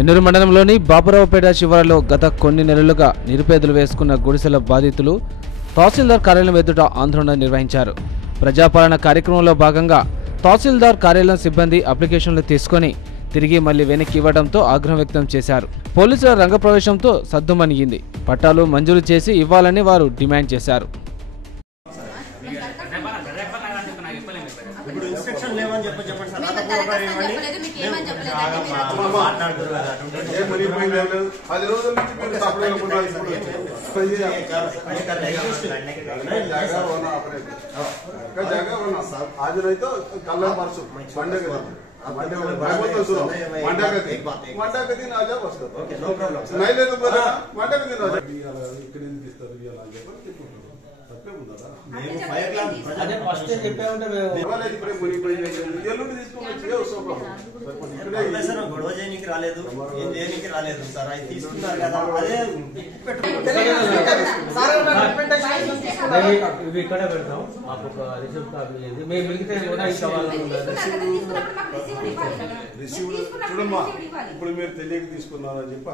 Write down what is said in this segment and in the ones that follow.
చెన్నూరు మండలంలోని బాపురావుపేట శివారులో గత కొన్ని నెలలుగా నిరుపేదలు వేసుకున్న గుడిసెల బాధితులు తహసీల్దార్ కార్యాలయం ఎదుట ఆందోళన నిర్వహించారు. ప్రజాపాలన కార్యక్రమంలో భాగంగా తహసీల్దార్ కార్యాలయం సిబ్బంది అప్లికేషన్లు తీసుకొని తిరిగి మళ్లీ వెనక్కి ఇవ్వడంతో ఆగ్రహం వ్యక్తం చేశారు. పోలీసుల రంగప్రవేశంతో సద్దుమణిగింది. పట్టాలు మంజూరు చేసి ఇవ్వాలని వారు డిమాండ్ చేశారు. ఇప్పుడు ఇన్స్ట్రక్షన్ లేవని చెప్పండి సార్. आज नहीं तो कल परसों मंडे के दिन मंडे के दिन आ जाओ बस नहीं ले तो मंडे के दिन आ जाओ గొడవ చేయడానికి రాలేదు, ఏం చేయడానికి రాలేదు సార్. అది తీసుకున్నారు కదా, అదే ఇక్కడే పెడతాం. మాకు ఒక రిసిప్ట్ కాపీ చేసి మేము మిగితే రిసీవ్డ్ చూడమ్మా. ఇప్పుడు మీరు తెలియక తీసుకున్నారని చెప్పి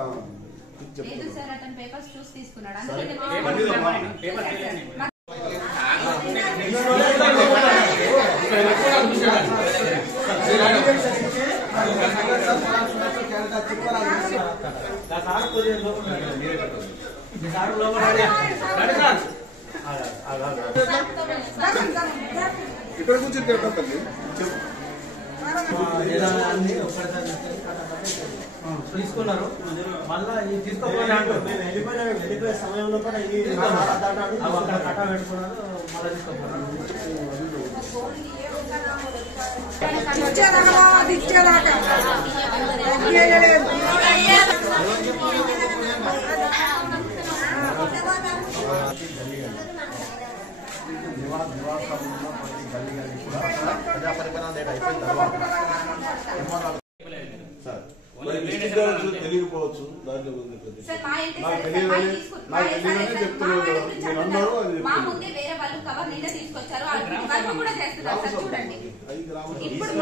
ఇక్కడ కూర్చొని తల్లి తీసుకున్నారు. మళ్ళా వెళ్ళిపోయే సమయంలో కూడా అక్కడ కట్టా పెట్టుకున్నారు. మళ్ళీ తెలియకపోవచ్చు. దాంట్లో నాకు తెలియదని చెప్తున్నాను. నేను అన్నారు అది ఇప్పుడు